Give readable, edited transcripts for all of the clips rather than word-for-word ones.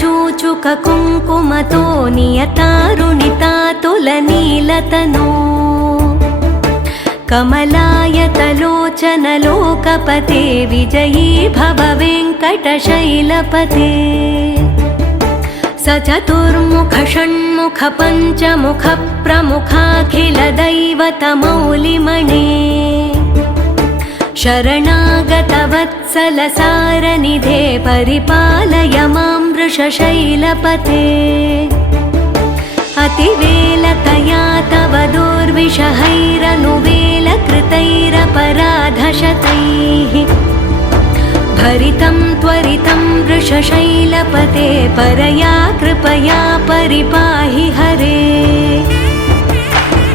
चूचुक कुङ्कुमतो नियतारुणितातुलनीलतनो कमलायतलोचनलोकपते विजयी भव वेङ्कटशैलपते स चतुर्मुख षण्मुख पञ्चमुख प्रमुखाखिलदैवतमौलिमणे शरणागतवत्सलसारनिधे परिपालय मां वृषशैलपते अतिवेलतया तव दुर्विषहैरनुवेलकृतैरपराधशतैः भरितं त्वरितं वृषशैलपते परया कृपया परिपाहि हरे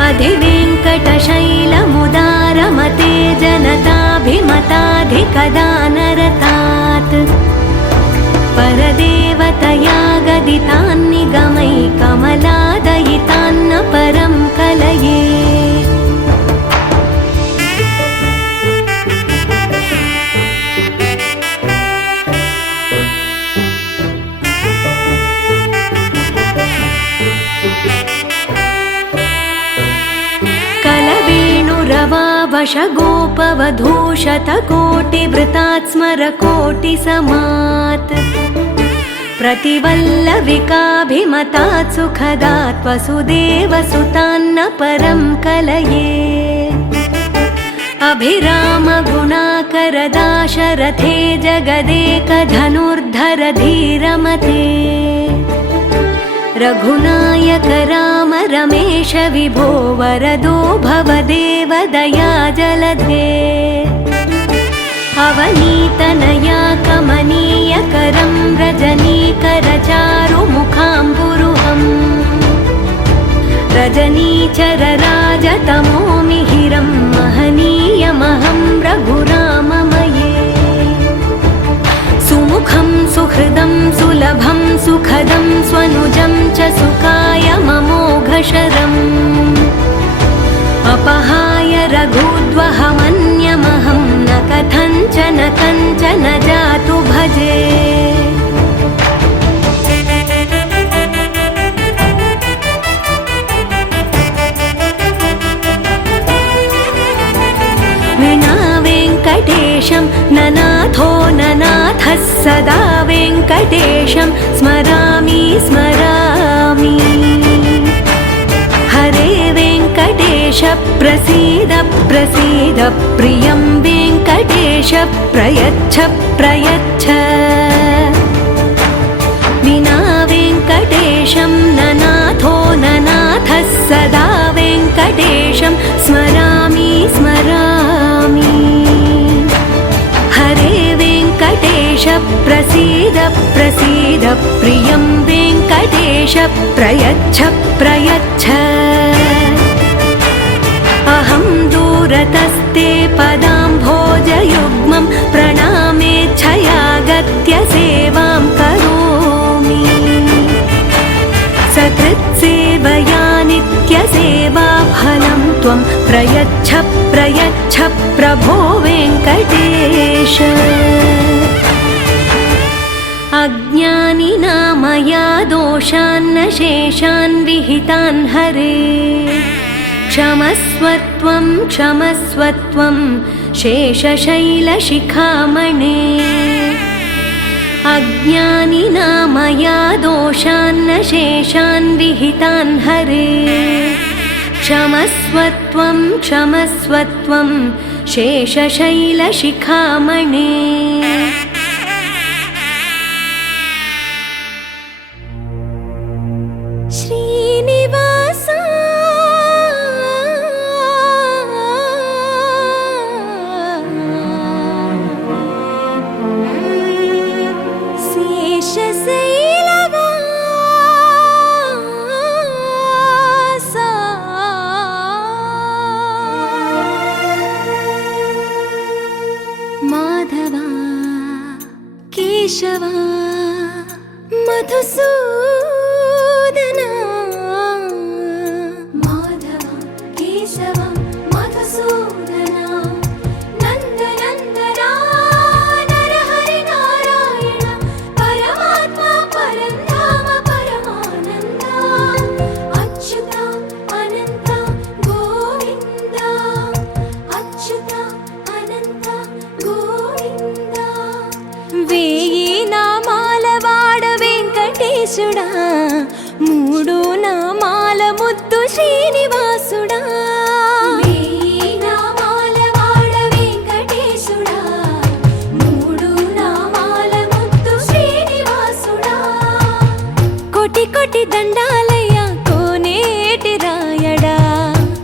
अधिवेङ्कटशैलमुदारमते जनताभिमताधिकदानरतात् परदेवतया गदितान्निगमै कमलादयितान्न परं कलये कलवेणुरवावशगोपवधूशतकोटिवृतात् स्मरकोटिसमात् प्रतिवल्लविकाभिमतात् सुखदात् वसुदेवसुतान्न परं कलये अभिरामगुणाकरदाशरथे जगदेकधनुर्धर धीरमते रघुनायक राम रमेश विभो वरदो भवदेव दया जलधे अवनीतनया कमनीयकरं रजनीकरचारुमुखाम्बुरुहम् रजनीचरराजतमो मिहिरं महनीयमहं रघुराममये सुमुखं सुहृदं सुलभं सुखदं स्वनुजं च सुखाय ममोघशरम् अपहाय रघुद्वहमन्यमहं न कथञ्चन जातु भजे विना वेङ्कटेशं ननाथो ननाथः सदा वेङ्कटेशं स्मरामि स्मरामि हरे वेङ्कटेश प्रसीद प्रसीद प्रियं वेङ्कटेश प्रयच्छ प्रयच्छ विना वेङ्कटेशं ननाथो ननाथः सदा वेङ्कटेशं स्मरामि स्मरामि हरे वेङ्कटेश प्रसीद प्रसीद प्रियं वेङ्कटेश प्रयच्छ प्रयच्छ अहं दूरतस्ते पदाम्भोजयुग्मं प्रणामेच्छयागत्य सेवां करोमि सकृत्सेवया नित्यसेवाफलं त्वं प्रयच्छ प्रयच्छ प्रभो वेङ्कटेश अज्ञानिना मया दोषान्न शेषान् विहितान् हरे क्षमस्वत्वं क्षमस्वत्वं शेषशैलशिखामणे अज्ञानिना मया दोषान्न शेषान् विहितान् हरे क्षमस्वत्वं क्षमस्वत्वं शेषशैलशिखामणे माधवा వెంకటేశుడా మూడు నామాల ముద్దు శ్రీనివాసుడా కోటి కోటి దండాలయ్యా కోనేటి రాయడా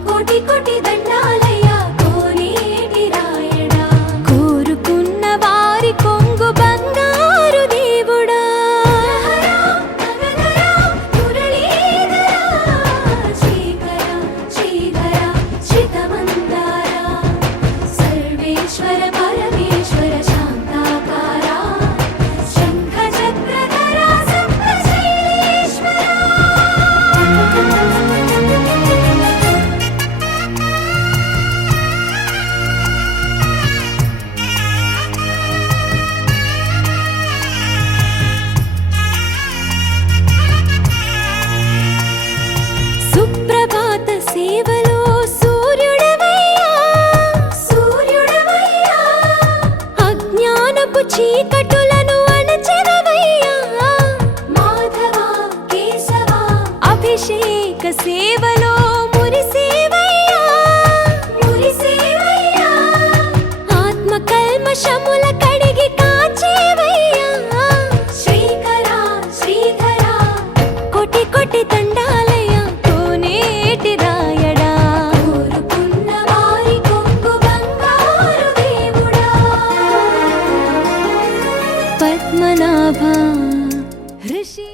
కోటి కోటి దండాలయ్యా కోనేటి రాయడా కోరుకున్న వారి కొంగు బంగారు దేవుడా సర్వేశ్వర పరమేశ్వర శాంతాకార శంఖ చక్రధర సుప్రభాత సేవలో సూర్యుడవయ్యా సూర్యుడవయ్యా అజ్ఞానపు చీకటులను అణచెదవయ్యా మాధవ కేశవ అభిషేక సేవలో మురిసేవయ్యా మురిసేవయ్యా ఆత్మ కల్మషముల కడిగి కాచేవయ్యా శ్రీకర శ్రీధర కోటి కోటి దండాలయ్యా కోనేటి రాయడా కోరుకున్న వారి కొంగు బంగారు దేవుడా పద్మనాభ ఋషి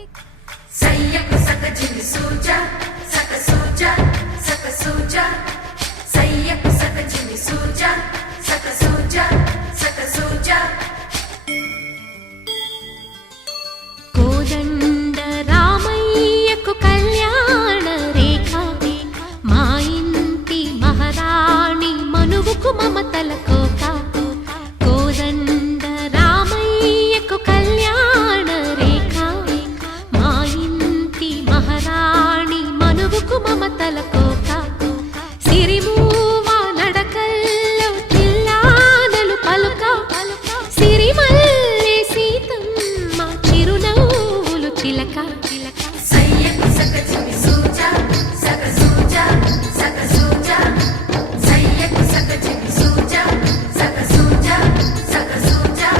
సయ్యకు సక జిని సూజా సక సూజా సక సూజా సయ్యకు సక జిని సూజా సక సూజా సక సూజా కోదండ రామయ్యకు కళ్యాణ రేఖ మా ఇంటి మహారాణి మనువుకు మమతల కోక కోదండ రామయ్యకు కళ్యాణ రేఖ మా ఇంటి మహారాణి మనువుకు మమతల కోక సిరిమూవ నడకల్లో తిల్లానలు పలుక సిరిమల్లె సీతమ్మ చిరునవ్వులు చిలక సయ్యకు సక జిని సూజా సక సూజా సక సూజా సయ్యకు సక జిని సూజా సక సూజా సక సూజా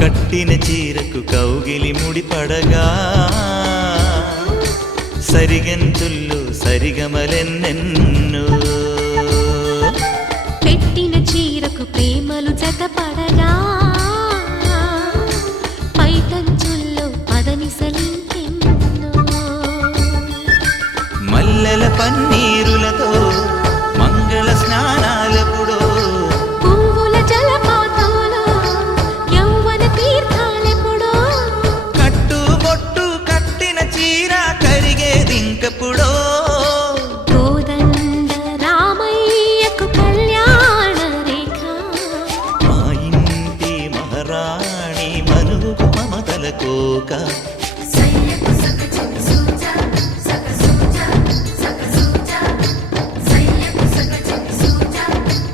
కట్టిన చీరకు కౌగిలి ముడిపడగా సరిగంతుల్లో సరిగమలెన్నెన్నో పెట్టిన చీరకు ప్రేమలు జతపడగా పైటంచుల్లో పదనిసలింకెన్నో మల్లెల పన్నీరులతో మంగళ స్నానాలెప్పుడో పువ్వుల జలపాతంలో యౌవన తీర్థాలెప్పుడో కట్టుబొట్టు కట్టిన చీర కరిగేదింకప్పుడో కోదండ రామయ్యకు కళ్యాణ రేఖ మా ఇంటి మహారాణి మనువుకు మమతల కోక సయ్యకు సక జిని సూజా సక సూజా సక సూజా సయ్యకు సక జిని సూజా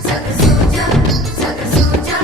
సక సూజా సక సూజా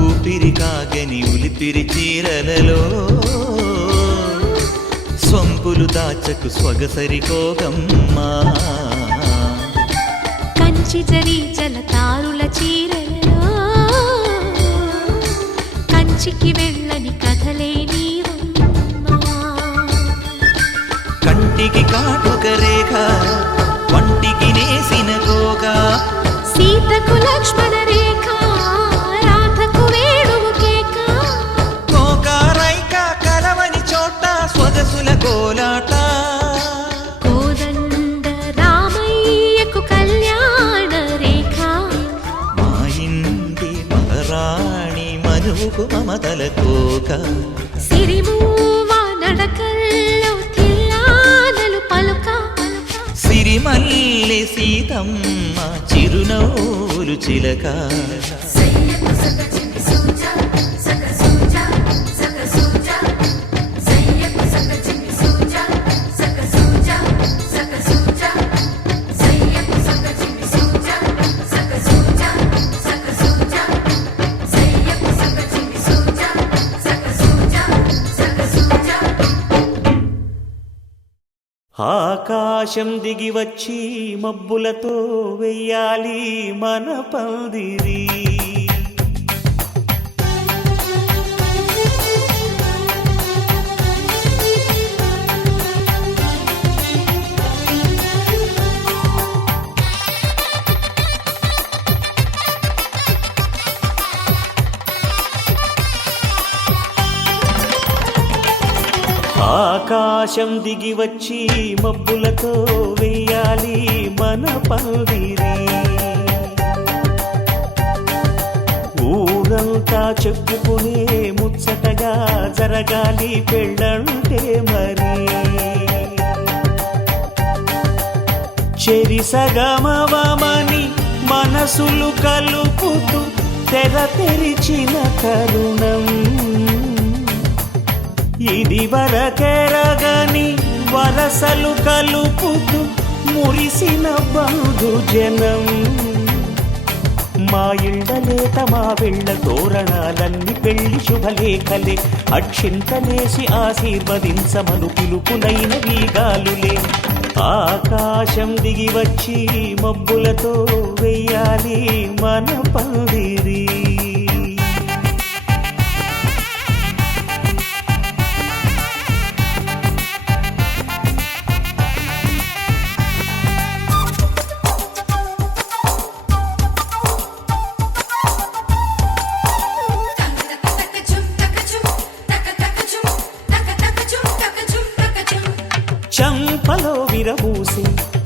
ఊపిరి కాగని ఉలిపిరి చీరలలో పువ్వులు దాచకు సొగసరి కోగమ్మా. కంచి జరి జలతారుల చీరలలో కంచికి వెళ్ళని కథలే నీవమ్మా. కంటికి కాటుక రేఖ వంటికి నేసిన గోగా. సీతకు లక్ష్మణ రేఖ రాధకు వేణువు కేక. కోకారైక కలవని చోట స్వదసుల కోలాట. కోదండ రామయ్యకు కళ్యాణ రేఖ. మా ఇంటి మహారాణి మనువుకు మమతల కోక. సిరిమూవ నడకల్లో తిల్లానలు పలుక. సిరిమల్లె సీతమ్మ చిరునవ్వులు చిలక. సయ్యకు సగ చిన్ని సూజా సగ సూజా సగ సూజా సయ్యకు సగ చిన్ని సూజా సగ సూజా సగ సూజా సయ్యకు సగ చిన్ని సూజా సగ సూజా సగ సూజా సయ్యకు సగ చిన్ని సూజా సగ సూజా సగ సూజా. ఆకాశం దిగి వచ్చి మబ్బులతో వెయ్యాలి మన పందిరి. ఆకాశం దిగి వచ్చి మబ్బులతో వెయ్యాలి మన పందిరి. ఊరంతా చెప్పుకునే ముచ్చటగా జరగాలి పెళ్ళంటే మరి. చెరిసగమవమని మనసులు కలుపుతూ తెర తెరిచిన తరుణం. ఇది వరకెరగని వరసలు కలుపుతూ మురిసిన బంధుజనం. మా ఇళ్ళలేత మా వెళ్ళ తోరణాలన్నీ పెళ్లి శుభలేఖలే. అక్షింతలేసి ఆశీర్వదించమను పిలుపులైన వీగాలులే. ఆకాశం దిగి వచ్చి మబ్బులతో వెయ్యాలి మన పందిరి. చంపలో విరబూసి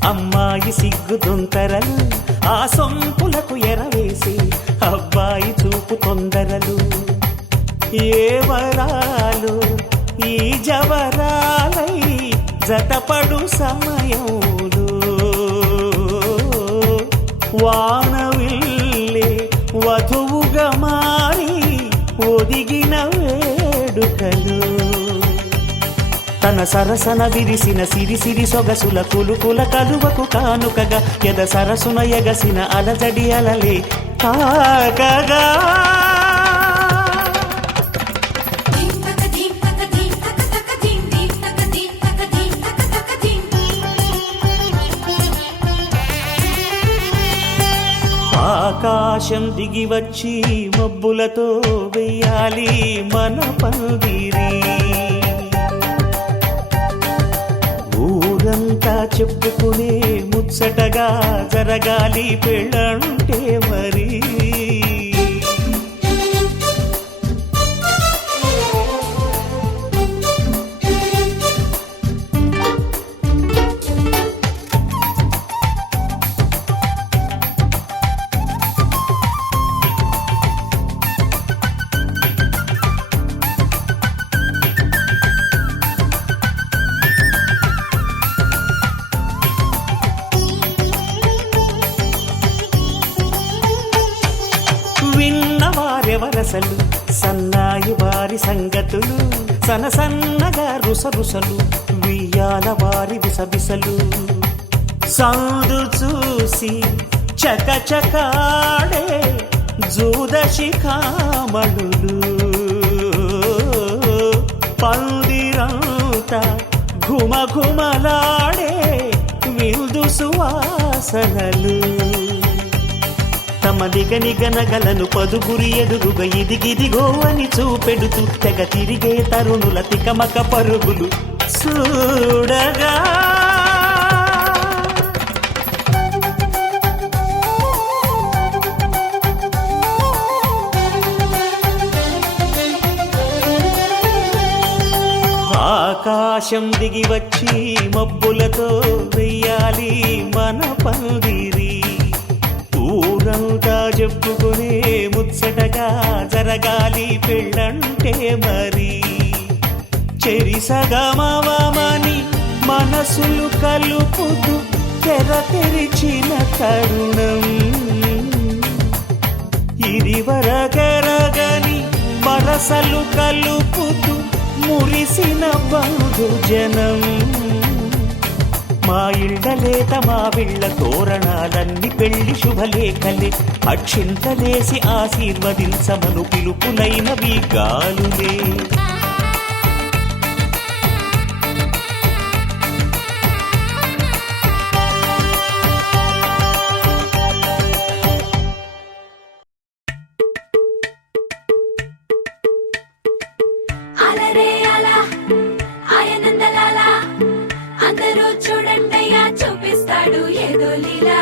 అమ్మాయి సిగ్గు దొంతరలు. ఆ సొంపులకు ఎరవేసి అబ్బాయి చూపు తొందరలు. ఏ వరాలు ఈ జవరాలై జతపడు సమయంలో. వానవిల్లే వధువుగా మారి ఒదిగిన వేడుకలు. తన సరసన విరిసిన సిరిసిరి సొగసుల కులుకుల కలువకు కానుకగా ఎద సరసున ఎగసిన అలజడి అలలే తాకగా. ఆకాశం దిగి వచ్చి మబ్బులతో వెయ్యాలి మన పందిరి. ఊరంతా చెప్పుకునే ముచ్చటగా జరగాలి పెళ్ళంటే మరి. విన్నవారెవరసలు సన్నాయి వారి సంగతులు. సనసన్నగా రుసరుసలు వియ్యాల వారి విసవిసలు. సౌదు చూసి చకచకాడే జూదశిఖామణులు. పందిరంతా ఘుమఘుమలాడే విందు సువాసనలు తమ నిగనిగనగలను పదుగురి ఎదురుగా ఇదిగిదిగో అని చూపెడుతూ తెగ తిరిగే తరుణుల తికమక పరుగులు చూడగా ఆకాశం దిగి వచ్చి మబ్బులతో వెయ్యాలి మన పందిరి ఊరంతా చెప్పుకునే ముచ్చటగా జరగాలి పెళ్ళంటే మరి చెరిసగమవమని మనసులు కలుపుతూ తెర తెరిచిన తరుణం ఇదివరగరగని వరసలు కలుపుతూ మురిసిన బంధుజనం మా ఇళ్ళలేత మా విళ్ళ తోరణాలన్నీ పెళ్లి శుభలేఖలే అక్షింతలేసి ఆశీర్వదించమను పిలుపులైనవి గాలులే అలరే అలా ఆయనందలాలా అందరూ చూడండయ్యా చూపిస్తాడు ఏదో లీలా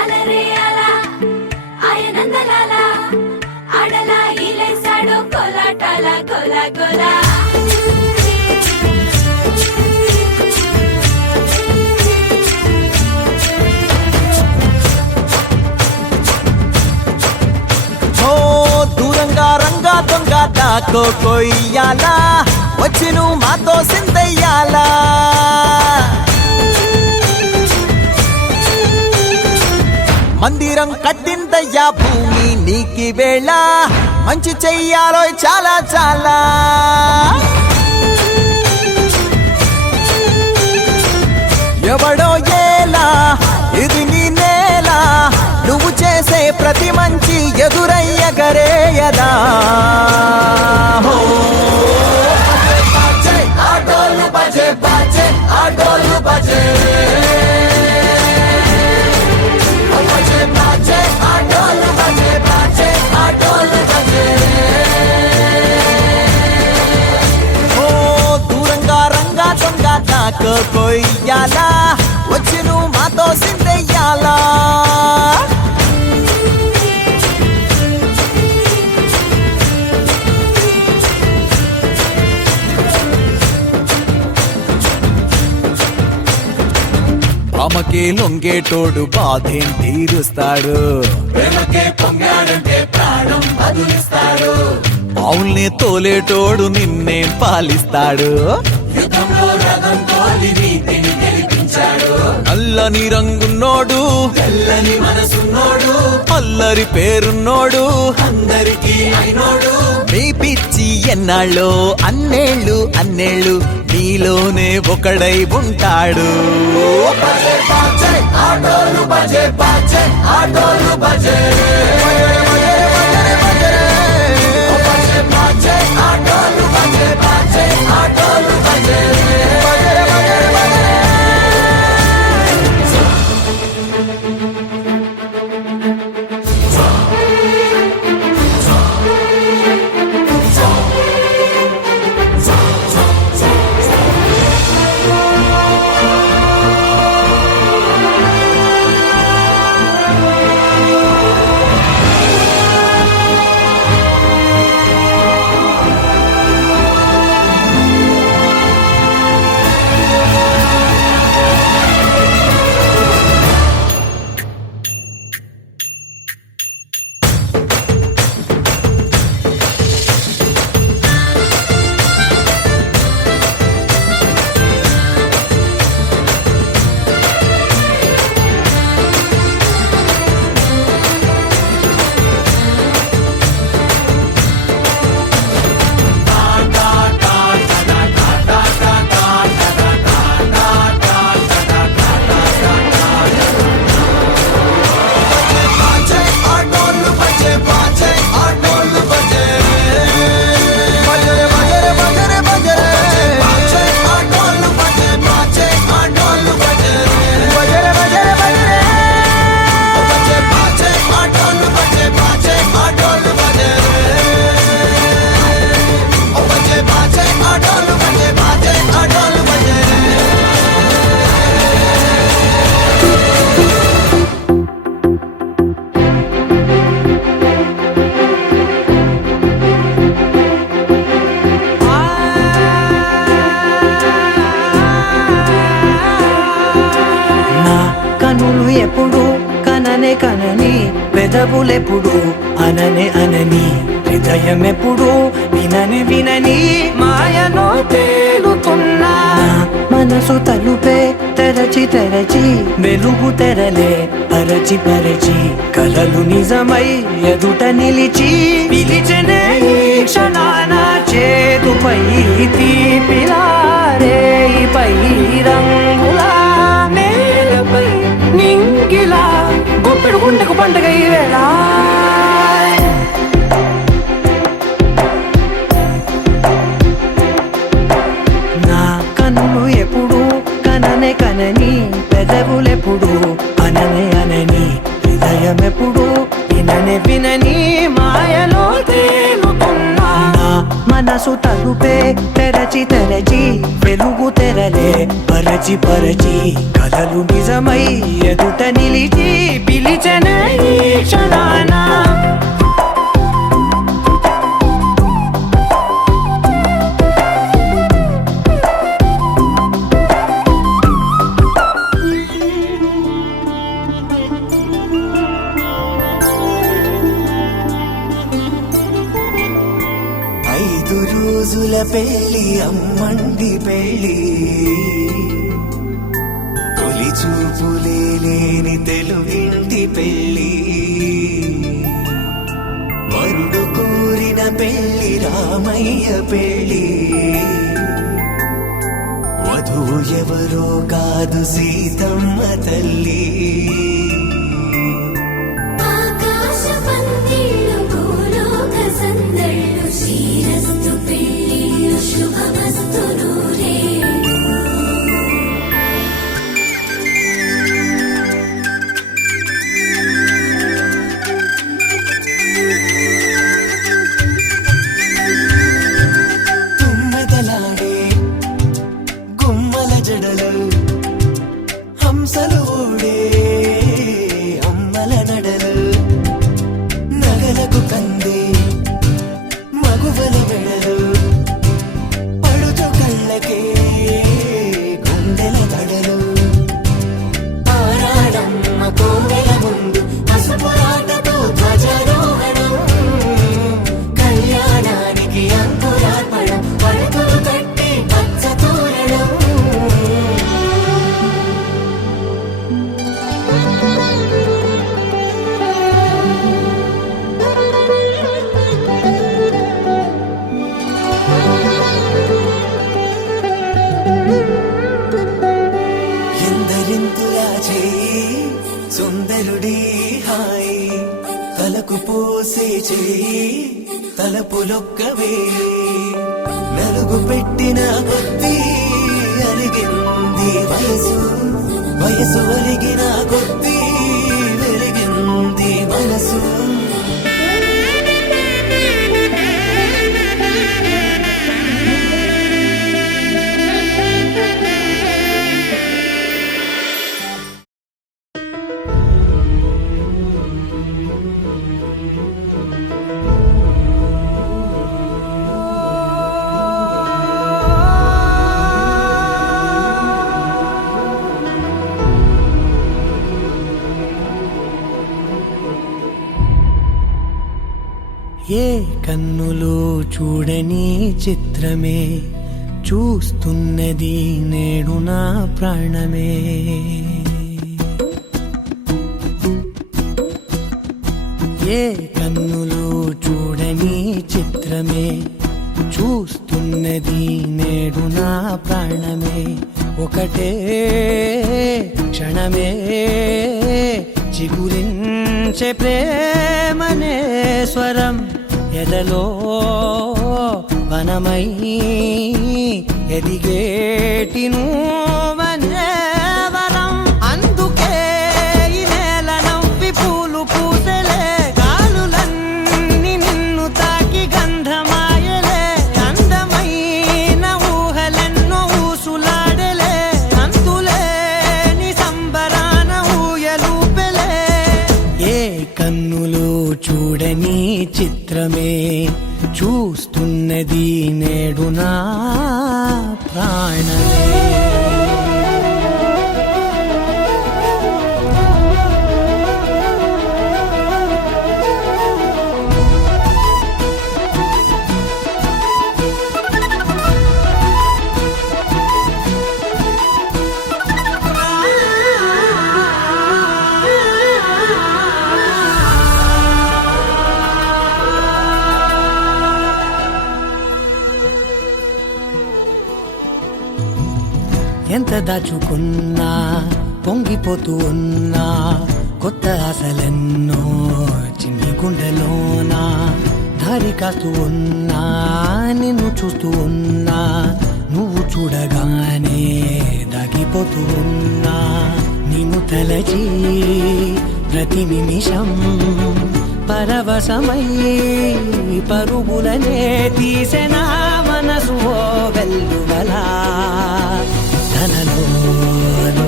అలరే అలా ఆయనందలాలా ఆడలా ఈలేసాడు కోలాటాల గోలా గోలా ఓ దూరంగా రంగా దొంగ దాకో కొయ్యాలా వచ్చి నువ్వు మాతో సిందయ్యాలా మందిరం కట్టిందయ్యా భూమి నీకి వేళ మంచి చెయ్యాలో చాలా చాలా ఎవడో ఏలా ఇది నీ నేల నువ్వు చేసే ప్రతి మంచి ఎదురయ్యగరేయదా హో ఆటోలు బజే బజే ఆటోలు బజే బజే బజే ఆటోలు బజే బజే ఆటోలు బజే ఓ దూరంగా రంగా దొంగ నాకు కొయ్యాలా వచ్చి నువ్వు మాతో సిందెయ్యాలా ప్రేమకే లొంగేటోడు బాధేం తీరుస్తాడు ప్రేమకే పొంగాడంటే ప్రాణం బదులిస్తాడు అవుల్ని తోలేటోడు నిన్నేం పాలిస్తాడు యుద్ధంలో రథం తోలి నీతిని గెలిపించాడు నల్లని రంగున్నోడు తెల్లని మనసున్నోడు అల్లరి పేరున్నోడు అందరికీ అయినోడు నీ పిచ్చి ఎన్నాళ్ళో అన్నేళ్ళు అన్నేళ్ళు నీలోనే ఒకడై ఉంటాడు ఆటోలు బజే బజే ఆటోలు బజే ఆటోలు బజే బజే ఆటోలు బజే ఎప్పుడు కననే కనని పెదవులెప్పుడు అననే అనని హృదయం ఎప్పుడు వినని వినని మాయలో తేలుతున్నా మనసు తలుపే తెరచి తెరచి వెలుగు తెరలే పరచి పరచి కలలు నిజమై ఎదుట నిలిచి పిలిచనే ఈ క్షణాన చేతుపై తీపిలారే పై రంగులా నేలపై నింగిలా గుప్పెడు గుండెకు పండగ ఈ వేళ నా కన్ను ఎప్పుడు కననే కనని పెదవులెప్పుడు అననే అనని హృదయం ఎప్పుడు విననే వినని మాయలో తేలుతున్నా నా మనసు తలుపే తెరచి తెరచి వెలుగు తెరలే పరచి పరచి కలలు నిజమై ఎదుట నిలిచి పిలిచనే ఈ క్షణాన రోజుల పెళ్ళి అమ్మండి పెళ్ళి తొలి చూపులే లేని తెలుగింటి పెళ్ళి వరుడు కోరిన పెళ్ళి రామయ్య పెళ్ళి వధువు ఎవరో కాదు సీతమ్మ తల్లి ఆకాశ పందిళ్ళు భూలోక సందళ్ళు శ్రీరస్తు పెళ్ళిళ్ళు శుభమస్తు నూరేళ్ళు తుమ్మెదలాడే గుమ్మల జడలు హంసలు ఊడే అమ్మల నడలు నగలకు కందే మగువల వెడలు పడుచు కళ్ళకే గుండెల దడలు ఆరాడమ్మ కోవెల ముందు పసుపురాటతో ధ్వజారోహణం కళ్యాణానికి అంకురార్పణం పడుతులు కట్టి పచ్చ తోరణం ఎందరింతులా చేయి సుందరుడి హాయి తలకు పోసే చేయి తలపులొక్కవే నలుగు పెట్టిన కొద్దీ అలిగింది వయసు వయసు ఒలిగిన కొద్దీ వెలిగింది మనసు ఏ కన్నులు చూడని చిత్రమే చూస్తున్నది నేడు నా ప్రాణమే ఏ కన్నులు చూడని చిత్రమే చూస్తున్నది నేడు నా ప్రాణమే ఒకటే క్షణమే చిగురించే ప్రేమనే స్వరం ఎదలో వనమై ఎదిగేటి నువ్వనే వరం అందుకే ఈ నేల నవ్వి పూలు పూసలే గాలులన్నీ నిన్ను తాకి గంధమాయలే అందమైన ఊహలెన్నో ఊసులాడలే అంతులేని సంబరాన ఊయలూపెలే ఏ కన్నులు చూడని చిత్రమే చూస్తున్నది నేడు నా ప్రాణమే దాచుకున్నా పొంగిపోతూ ఉన్నా కొత్త ఆశలెన్నో చిన్ని గుండెలోనా దారి కాస్తూ ఉన్నా నిన్ను చూస్తూ ఉన్నా నువ్వు చూడగానే దాగిపోతూ ఉన్నా నిన్ను తలచి ప్రతి నిమిషం పరవశమై పరుగులనే తీసెనా మనసు ఓ వెల్లువలా తనలోనా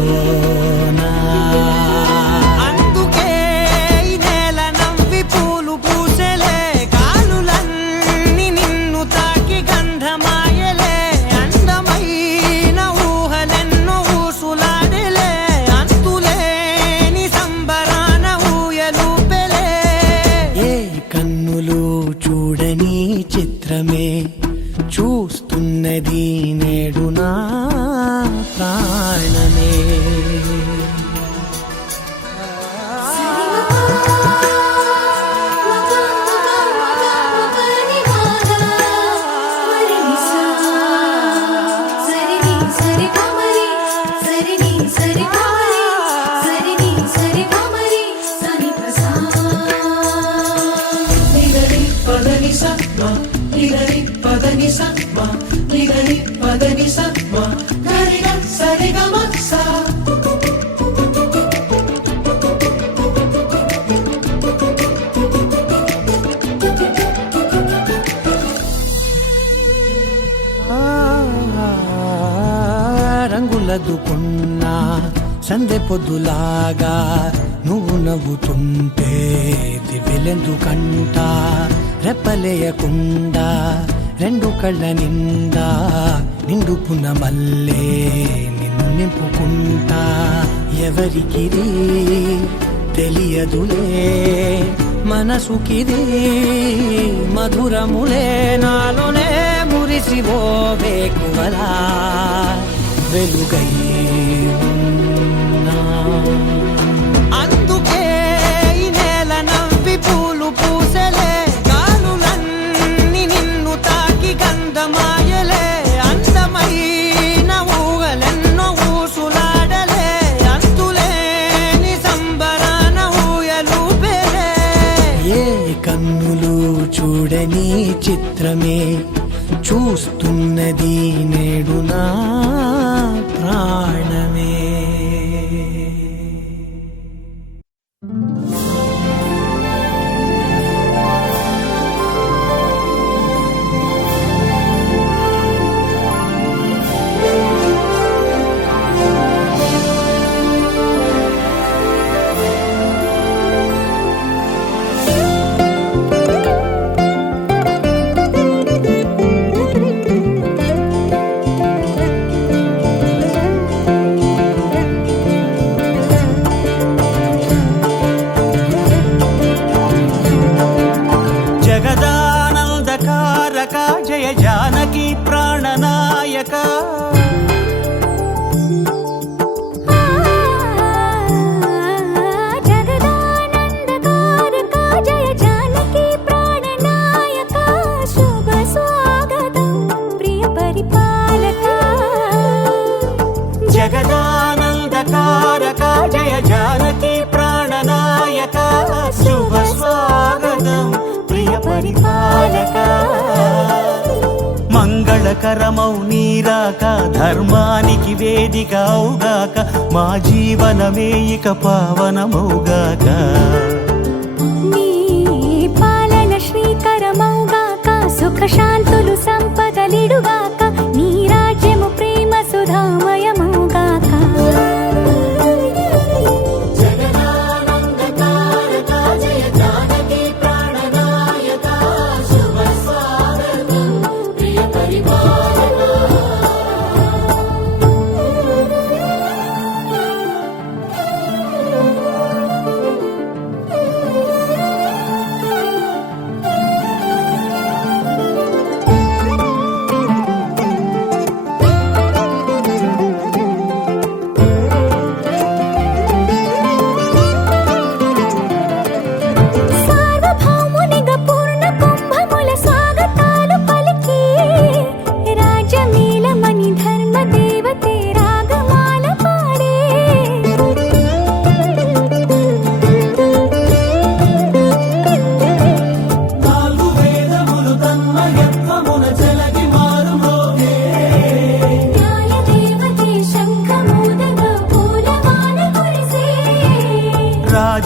అందుకే ఈ నేల నవ్వి పూలు పూసెలే కాలులన్నీ నిన్ను తాకి గంధమాయలే అందమైన ఊహలెన్నో ఊసులాడలే అంతులేని సంబరాన ఊయలూపెలే ఏ కన్నులు చూడని చిత్రమే చూస్తున్నది నేడు నా ప్రాణమే రంగులదుకున్నా సందె పొద్దులాగా నువ్వు నవ్వుతుంటే దివ్యలెందుకంట రెప్పలేయకుండా రెండు కళ్ళ నిండా నిండుకున్న మల్లే నిన్ను నింపుకుంటా ఎవరికిది తెలియదులే మనసుకిది మధురములే నాలోనే మురిసివో వేకువలా వెలుగై ఉన్నా. అందుకే ఈ నేల నవ్వి పూలు పూసెలే గాలులన్నీ నిన్ను తాకి గంధమాయలే అందమైన ఊహలెన్నో ఊసులాడలే అంతులేని సంబరాన ఊయలూపెలే ఏ కన్నులు చూడని చిత్రమే చూస్తున్నది నేడు నా ప్రాణమే జగదానందకారక జయ జానకి ప్రాణనాయక జగదానందకారక జయ జానకి ప్రాణనాయక శుభ స్వాగతం ప్రియ పరిపాలక జగదానందకారక జయ జానకి ప్రాణనాయక శుభ స్వాగతం ప్రియ పరిపాలక మంగళకరమౌ నీరాక ధర్మానికి వేదిక అవుగాక మా జీవనమే ఇక పావనమౌగాక నీ పాలన శ్రీకరమౌగాక సుఖ శాంతులు సంపదలిడుగాక నీ రాజ్యము ప్రేమ సుధామయమౌగాక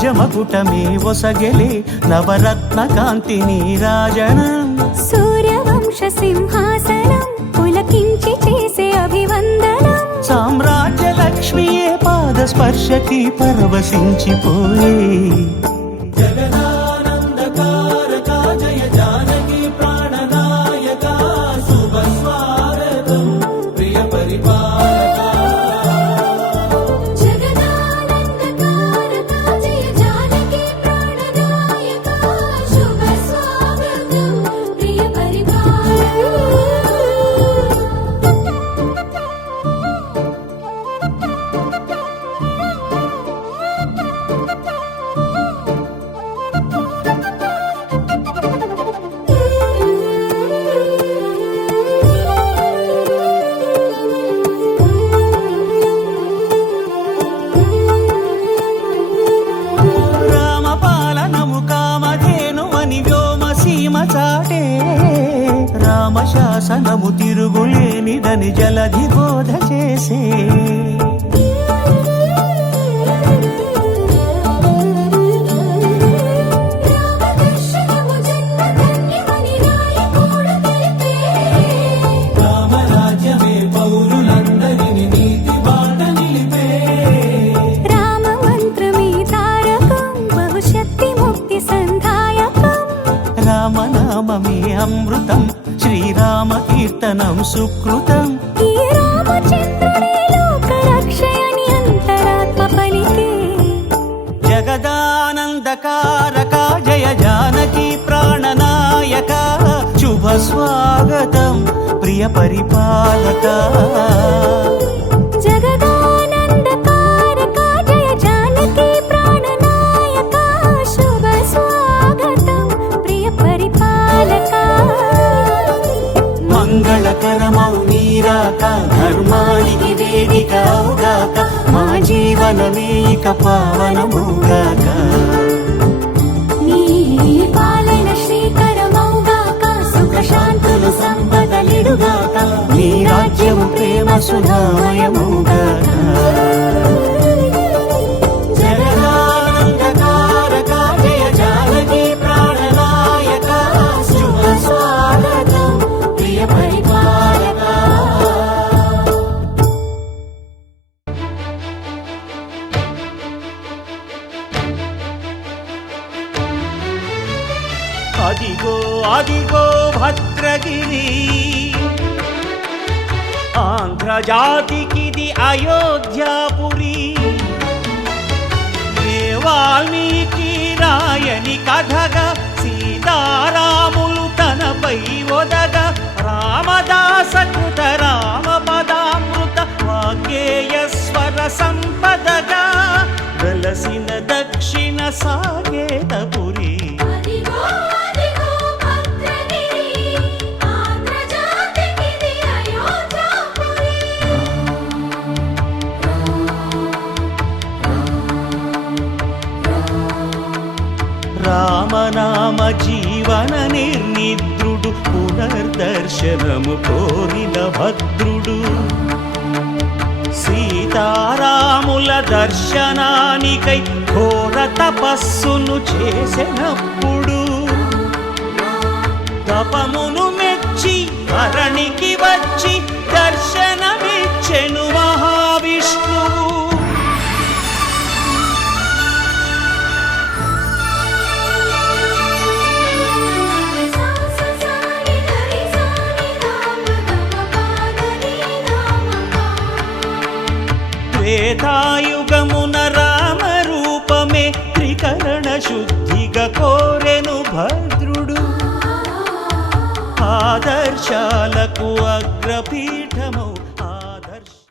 రాజమకుటమే ఒసగెలే నవరత్న కాంతి నీరాజనం సూర్యవంశ సింహాసనం పులకించి చేసే అభివందనం సామ్రాజ్య లక్ష్మియే పాద స్పర్శకి పరవశించిపోయే జగదానందకారక జయ జానకి ప్రాణనాయక శుభ స్వాగతం ప్రియ పరిపాలక జగదానందకారక జయ జానకి ప్రాణనాయక శుభ స్వాగతం ప్రియ రామపాలనము కామధేనువని వ్యోమ సీమ చాటే రామశాసనము తిరుగులేనిదని జలధి బోధ చేసే రామదర్శనము జన్మధన్యమని రాయకూడ తెలిపే రామరాజ్యమే పౌరులందరిని నీతి బాట నిలిపే రామ మంత్రమే తారకం బహుశక్తి ముక్తి సంధాయకం రామనామమే అమృతం శ్రీరామ కీర్తనం సుకృతం ఈ రామచంద్రుడే లోక రక్షయని అంతరాత్మ పలికే జగదానందకారక జయ జానకి ప్రాణనాయక శుభ స్వాగతం ప్రియ పరిపాలక జగదానందకారక జయ జానకి ప్రాణనాయక శుభ స్వాగతం ప్రియ పరిపాలక మంగళకరమౌ నీరాక ధర్మానికి వేదిక అవుగాక మా జీవనమే ఇక పావనముగాక నీ పాలన శ్రీకరమౌగాక సుఖ శాంతులు సంపదలిడుగాక నీ రాజ్యము ప్రేమ సుధామయముగాక జగదానందకారక జయ జానకి ప్రాణనాయక శుభ స్వాగతం ప్రియ పరిపాలక అదిగో అదిగో భద్రగిరి ఆంధ్రజాతికిది అయోధ్యాపురి ఏ వాల్మీకి రాయని కథగా సీతారాములు తనపై ఒదగ రామదాస కృత రామ పదామృత వాగ్గేయ స్వర సంపదగా వెలసిన దక్షిణ సాగేతపురి అదిగో అదిగో భద్రగిరి ఆంధ్రజాతికిది అయోధ్యాపురి రామనామ జీవన నిర్నిద్రుడు పునర్దర్శనము కోరిన భద్రుడు సీతారాముల దర్శనానికై ఘోర తపస్సును చేసినప్పుడు తపమును మెచ్చి ధరణికి వచ్చి దర్శనమిచ్చెను మహావిష్ణువు త్రేతాయుగమున రామ రూపమే త్రికరణ శుద్ధిగా కోరెను భద్రుడు ఆదర్శాలకు అగ్రపీఠ